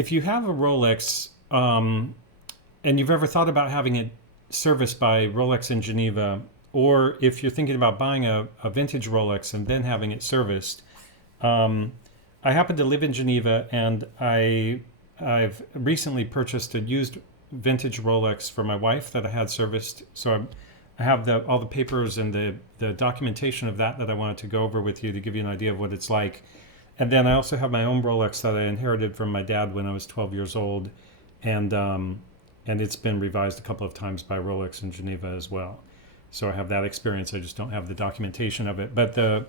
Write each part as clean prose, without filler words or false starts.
if you have a Rolex, and you've ever thought about having it serviced by Rolex in Geneva, or if you're thinking about buying a vintage Rolex and then having it serviced, um, I happen to live in Geneva, and I've recently purchased a used vintage Rolex for my wife that I had serviced. So I have all the papers and the documentation of that I wanted to go over with you to give you an idea of what it's like. And then I also have my own Rolex that I inherited from my dad when I was 12 years old, and it's been revised a couple of times by Rolex in Geneva as well. So I have that experience. I just don't have the documentation of it. But the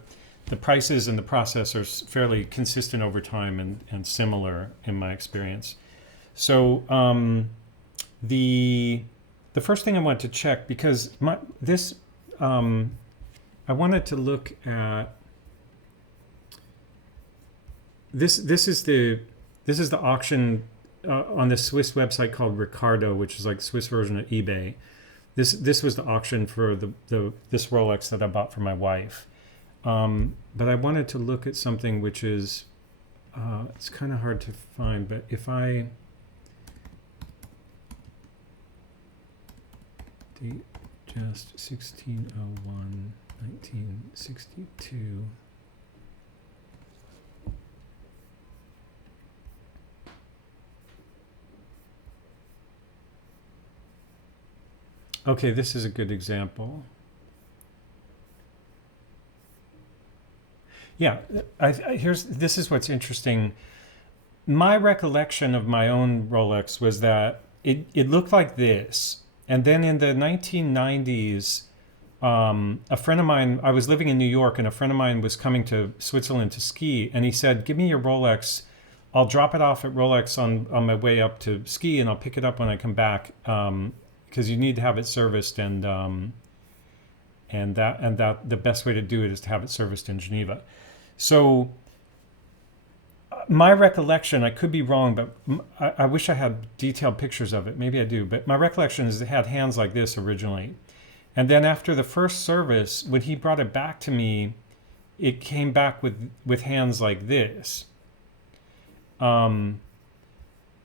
prices and the process are fairly consistent over time and similar in my experience. So the first thing I want to check, because I wanted to look at this. This is the auction on the Swiss website called Ricardo, which is like the Swiss version of eBay. This was the auction for this Rolex that I bought for my wife. But I wanted to look at something which is it's kind of hard to find. But if I date just 1601 1962. Okay, this is a good example. Yeah, this is what's interesting. My recollection of my own Rolex was that it looked like this. And then in the 1990s, a friend of mine, I was living in New York, and a friend of mine was coming to Switzerland to ski, and he said, "Give me your Rolex. I'll drop it off at Rolex on my way up to ski, and I'll pick it up when I come back, because you need to have it serviced, and that the best way to do it is to have it serviced in Geneva." So my recollection, I could be wrong, but I wish I had detailed pictures of it. Maybe I do, but my recollection is it had hands like this originally. And then after the first service, when he brought it back to me, it came back with hands like this. And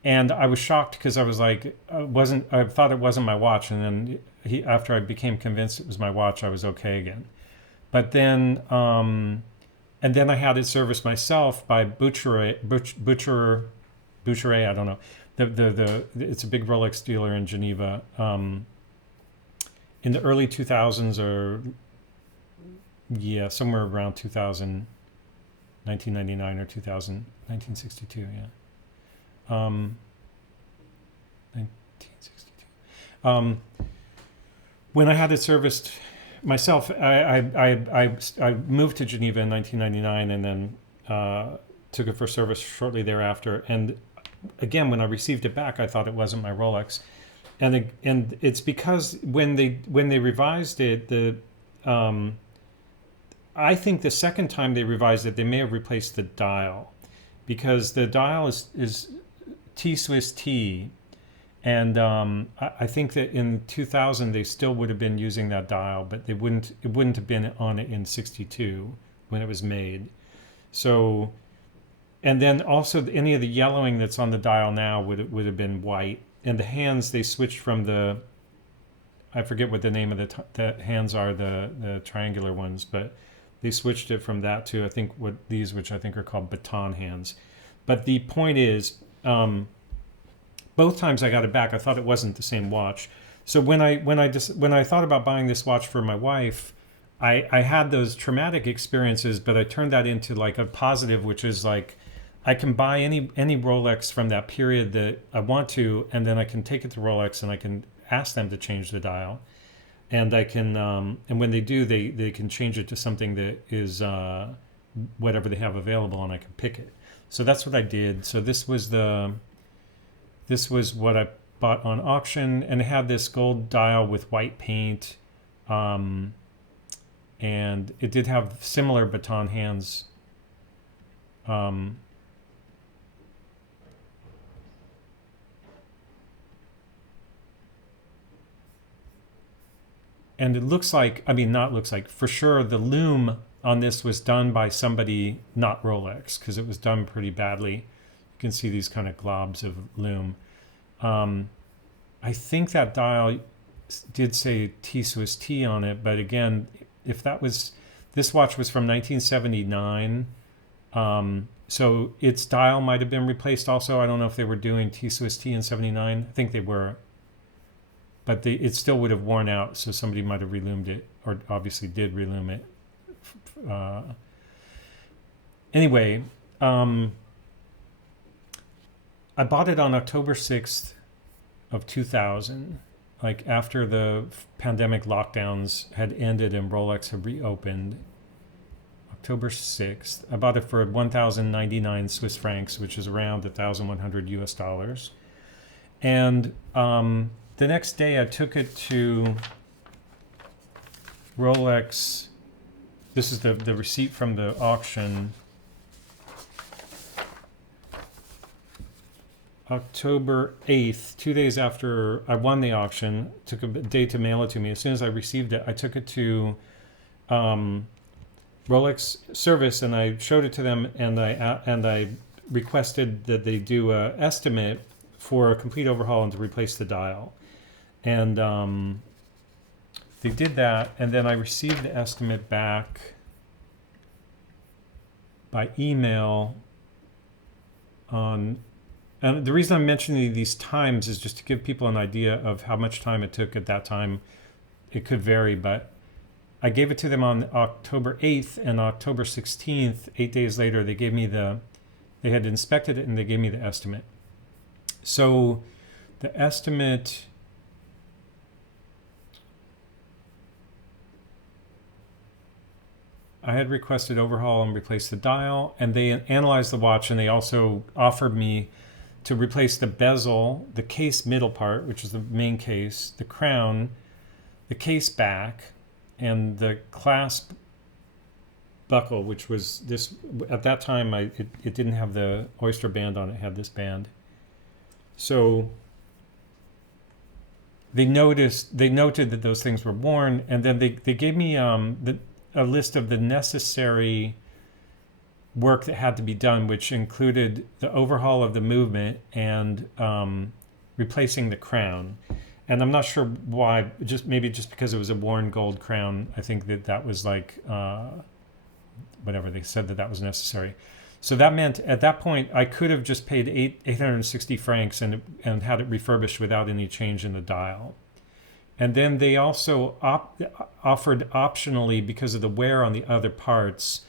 I was shocked because I was like, I thought it wasn't my watch. And then after I became convinced it was my watch, I was okay again. But then, and then I had it serviced myself by Butcher, I don't know. It's a big Rolex dealer in Geneva. In the early 2000s, or somewhere around 2000, 1999 or 2000, 1962, yeah. 1962. When I had it serviced myself, I moved to Geneva in 1999, and then took it for service shortly thereafter. And again, when I received it back, I thought it wasn't my Rolex, and it's because when they revised it, I think the second time they revised it, they may have replaced the dial, because the dial is T Swiss T. And I think that in 2000 they still would have been using that dial, but it wouldn't have been on it in 62 when it was made. So, and then also any of the yellowing that's on the dial now would have been white. And the hands, they switched from I forget what the name of the hands are, the triangular ones, but they switched it from that to, I think, which I think are called baton hands. But the point is, both times I got it back, I thought it wasn't the same watch. So when I thought about buying this watch for my wife, I had those traumatic experiences, but I turned that into like a positive, which is like, I can buy any Rolex from that period that I want to, and then I can take it to Rolex and I can ask them to change the dial, and I can and when they do, they can change it to something that is whatever they have available, and I can pick it. So that's what I did. So this was what I bought on auction, and it had this gold dial with white paint, and it did have similar baton hands. And it looks like, for sure the lume on this was done by somebody not Rolex, because it was done pretty badly. You can see these kind of globs of lume. I think that dial did say T Swiss T on it, but again, if that was, this watch was from 1979, so its dial might have been replaced also. I don't know if they were doing T Swiss T in 79. I think they were, but it still would have worn out, so somebody might have relumed it, or obviously did relume it. Anyway, I bought it on October 6th of 2000, like after the pandemic lockdowns had ended and Rolex had reopened. October 6th. I bought it for 1,099 Swiss francs, which is around 1,100 US dollars. And the next day I took it to Rolex. This is the receipt from the auction. October 8th, 2 days after I won the auction, took a day to mail it to me. As soon as I received it, I took it to Rolex service and I showed it to them, and I requested that they do an estimate for a complete overhaul and to replace the dial. And they did that, and then I received the estimate back by email on. And the reason I'm mentioning these times is just to give people an idea of how much time it took at that time. It could vary, but I gave it to them on October 8th, and October 16th, 8 days later, they had inspected it and they gave me the estimate. So the estimate, I had requested overhaul and replace the dial, and they analyzed the watch, and they also offered me to replace the bezel, the case middle part, which is the main case, the crown, the case back, and the clasp buckle, which was this. At that time, it didn't have the oyster band on it; it had this band. So they noted that those things were worn, and then they gave me a list of the necessary work that had to be done, which included the overhaul of the movement and replacing the crown. And I'm not sure why, maybe just because it was a worn gold crown. I think that was like, whatever, they said that was necessary. So that meant at that point, I could have just paid 860 francs and had it refurbished without any change in the dial. And then they also offered optionally, because of the wear on the other parts,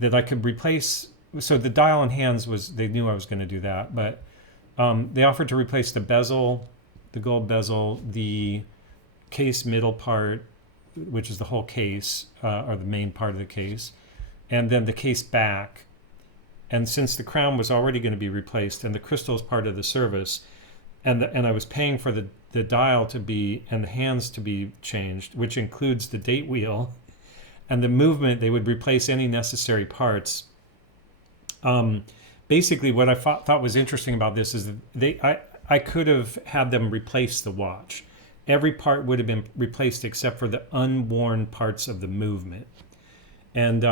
that I could replace. So the dial and hands they knew I was going to do that, but they offered to replace the bezel, the gold bezel, the case middle part, which is the whole case, or the main part of the case, and then the case back. And since the crown was already going to be replaced and the crystal is part of the service, and I was paying for the dial to be, and the hands to be changed, which includes the date wheel, and the movement, they would replace any necessary parts. Basically, what I thought was interesting about this is that I could have had them replace the watch. Every part would have been replaced except for the unworn parts of the movement. And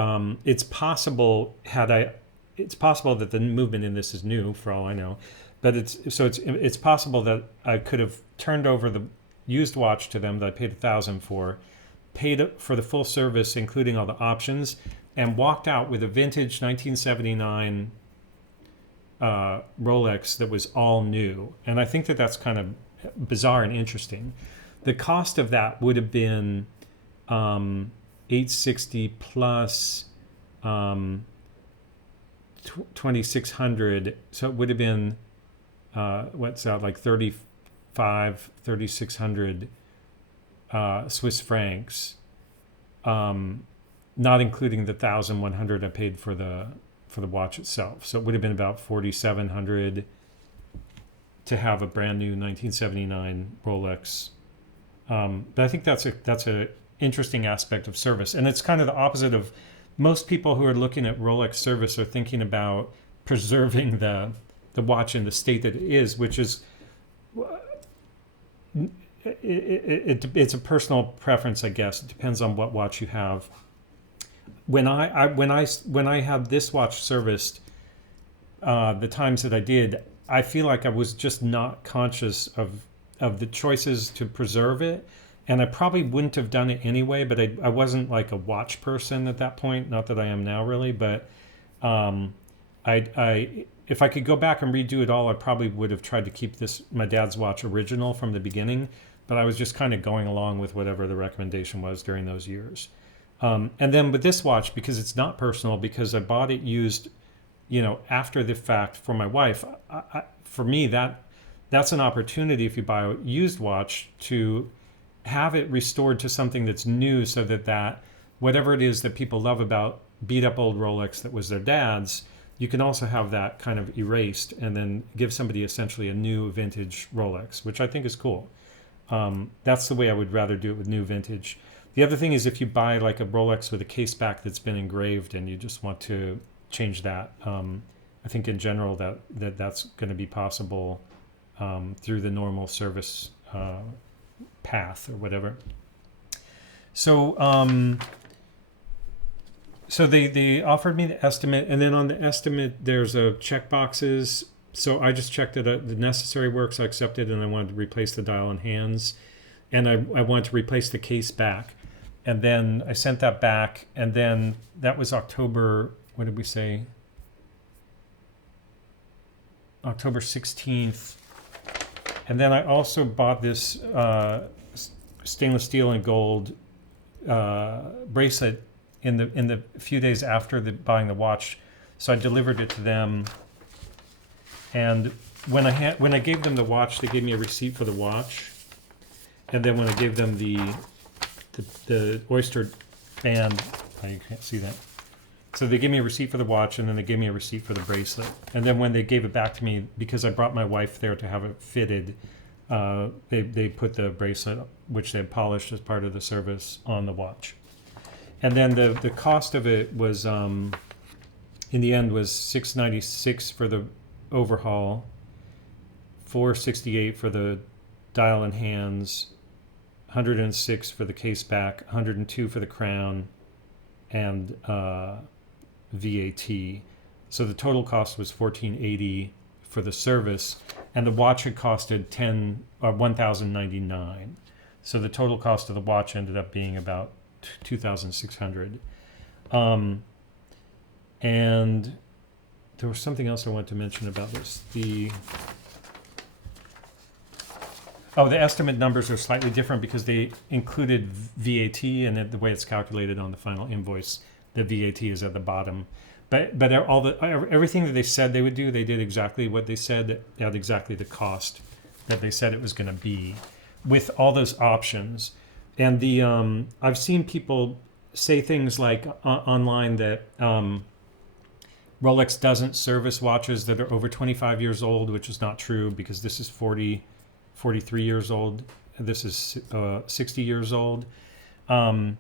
it's possible that the movement in this is new, for all I know. But it's possible that I could have turned over the used watch to them that I paid $1,000 for, paid for the full service, including all the options, and walked out with a vintage 1979 Rolex that was all new. And I think that that's kind of bizarre and interesting. The cost of that would have been $860 plus 2,600. So it would have been what's that, like 3,600 Swiss francs, not including the 1,100 I paid for the watch itself. So it would have been about 4,700 to have a brand new 1979 Rolex. But I think that's a interesting aspect of service, and it's kind of the opposite of most people who are looking at Rolex service are thinking about preserving the watch in the state that it is, which is it's a personal preference, I guess. It depends on what watch you have. When I had this watch serviced, the times that I did, I feel like I was just not conscious of the choices to preserve it. And I probably wouldn't have done it anyway, but I wasn't like a watch person at that point. Not that I am now really, but um, if I could go back and redo it all, I probably would have tried to keep my dad's watch original from the beginning. But I was just kind of going along with whatever the recommendation was during those years. And then with this watch, because it's not personal, because I bought it used, after the fact for my wife, for me, that's an opportunity if you buy a used watch to have it restored to something that's new, so that whatever it is that people love about beat up old Rolex that was their dad's, you can also have that kind of erased and then give somebody essentially a new vintage Rolex, which I think is cool. That's the way I would rather do it with new vintage. The other thing is if you buy like a Rolex with a case back that's been engraved and you just want to change that, I think in general that's going to be possible through the normal service path or whatever. So they offered me the estimate, and then on the estimate there's a check boxes. So I just checked it. The necessary works I accepted, and I wanted to replace the dial and hands, and I wanted to replace the case back, and then I sent that back, and then that was October. What did we say? October 16th, and then I also bought this stainless steel and gold bracelet in the few days after buying the watch. So I delivered it to them, and when I gave them the watch, they gave me a receipt for the watch, and then when I gave them the oyster band, oh, you can't see that. So they gave me a receipt for the watch, and then they gave me a receipt for the bracelet. And then when they gave it back to me, because I brought my wife there to have it fitted, they put the bracelet, which they had polished as part of the service, on the watch. And then the cost of it was, in the end, was $696 for the overhaul, $468 for the dial and hands, $106 for the case back, $102 for the crown, and VAT. So the total cost was $1,480 for the service, and the watch had costed $1,099. So the total cost of the watch ended up being about $2,600. And there was something else I wanted to mention about this. The estimate numbers are slightly different because they included VAT, and the way it's calculated on the final invoice, the VAT is at the bottom. But everything that they said they would do, they did exactly what they said at exactly the cost that they said it was going to be, with all those options. And I've seen people say things like online that Rolex doesn't service watches that are over 25 years old, which is not true, because this is 43 years old. This is 60 years old. And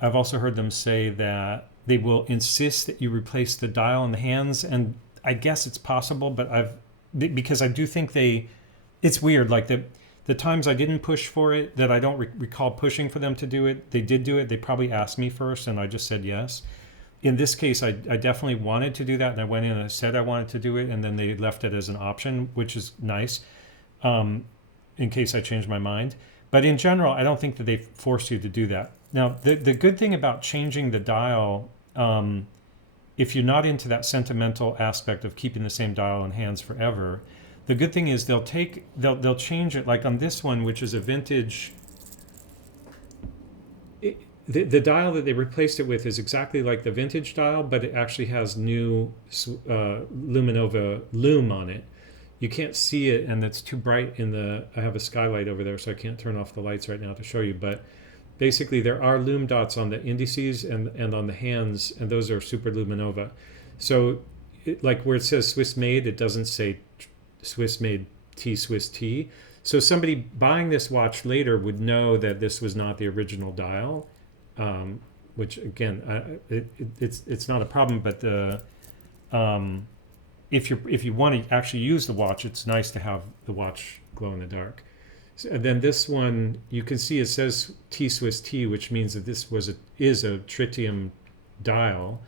I've also heard them say that they will insist that you replace the dial and the hands. And I guess it's possible, but because I do think it's weird. Like the times I didn't push for it, that I don't recall pushing for them to do it, they did do it. They probably asked me first, and I just said yes. In this case, I definitely wanted to do that, and I went in and I said I wanted to do it, and then they left it as an option, which is nice, in case I change my mind. But in general, I don't think that they force you to do that. Now, the good thing about changing the dial, if you're not into that sentimental aspect of keeping the same dial and hands forever, the good thing is they'll change it. Like on this one, which is a vintage, the dial that they replaced it with is exactly like the vintage dial, but it actually has new Luminova lume on it. You can't see it, and it's too bright I have a skylight over there, so I can't turn off the lights right now to show you, but basically there are lume dots on the indices and on the hands, and those are super Luminova. So like where it says Swiss made, it doesn't say Swiss made Swiss T. So somebody buying this watch later would know that this was not the original dial, which again, it's not a problem, but if you want to actually use the watch, it's nice to have the watch glow in the dark. And then this one, you can see it says Swiss T, which means that this is a tritium dial.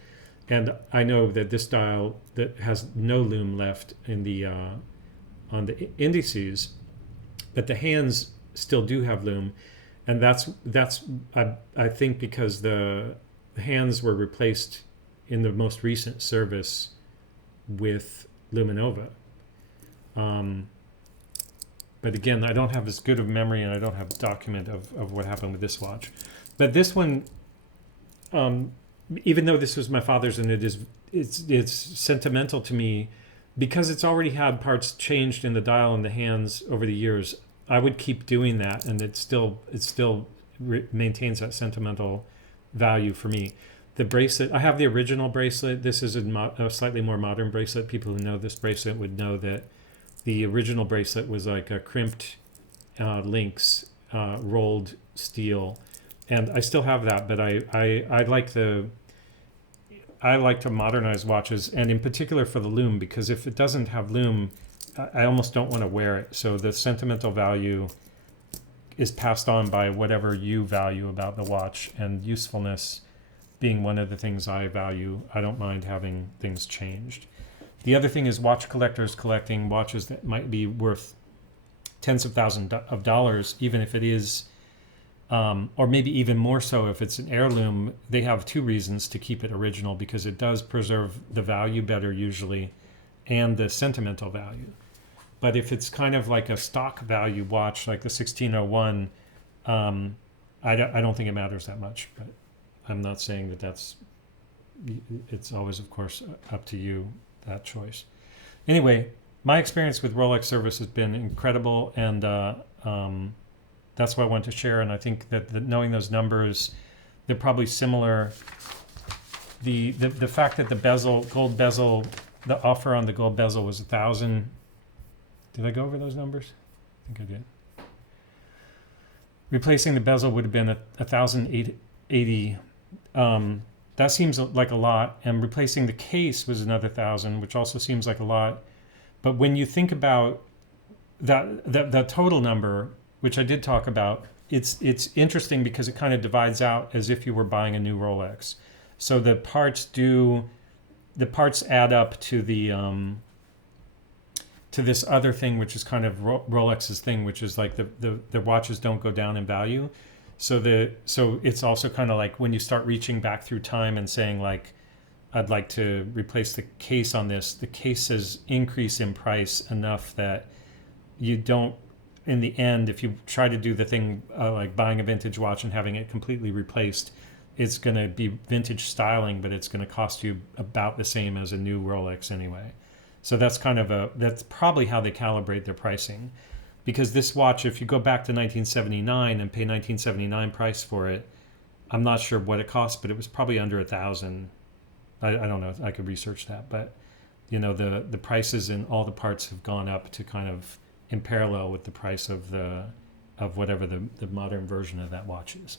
And I know that this dial that has no lume left in the on the indices, but the hands still do have lume, and that's I think because the hands were replaced in the most recent service with Luminova. But again, I don't have as good of memory, and I don't have document of what happened with this watch. But this one, even though this was my father's and it's sentimental to me, because it's already had parts changed in the dial and the hands over the years, I would keep doing that, and it still maintains that sentimental value for me. The bracelet, I have the original bracelet. This is a slightly more modern bracelet. People who know this bracelet would know that the original bracelet was like a crimped links rolled steel, and I still have that. But I like to modernize watches, and in particular for the lume, because if it doesn't have lume, I almost don't want to wear it. So the sentimental value is passed on by whatever you value about the watch, and usefulness being one of the things I value. I don't mind having things changed. The other thing is watch collectors collecting watches that might be worth tens of thousands of dollars, even if it is, or maybe even more so if it's an heirloom. They have two reasons to keep it original, because it does preserve the value better usually, and the sentimental value. But if it's kind of like a stock value watch, like the 1601, I don't think it matters that much. But I'm not saying that it's always, of course, up to you, that choice. Anyway, my experience with Rolex service has been incredible, and that's what I want to share. And I think that knowing those numbers, they're probably similar. The fact that the gold bezel, the offer on the gold bezel was 1,000. Did I go over those numbers? I think I did. Replacing the bezel would have been 1,080. That seems like a lot, and replacing the case was another 1,000, which also seems like a lot. But when you think about that total number, which I did talk about, it's interesting because it kind of divides out as if you were buying a new Rolex. So the parts add up to the to this other thing, which is kind of Rolex's thing, which is like the watches don't go down in value. So it's also kind of like when you start reaching back through time and saying like, I'd like to replace the case on this, the cases increase in price enough that you don't, in the end, if you try to do the thing like buying a vintage watch and having it completely replaced, it's going to be vintage styling, but it's going to cost you about the same as a new Rolex anyway. So that's that's probably how they calibrate their pricing. Because this watch, if you go back to 1979 and pay 1979 price for it, I'm not sure what it cost, but it was probably under 1,000. I don't know. I could research that, but the prices in all the parts have gone up to kind of in parallel with the price of whatever the modern version of that watch is.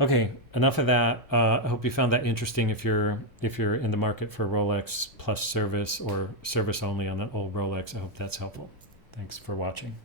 Okay, enough of that. I hope you found that interesting. If you're in the market for Rolex plus service or service only on an old Rolex, I hope that's helpful. Thanks for watching.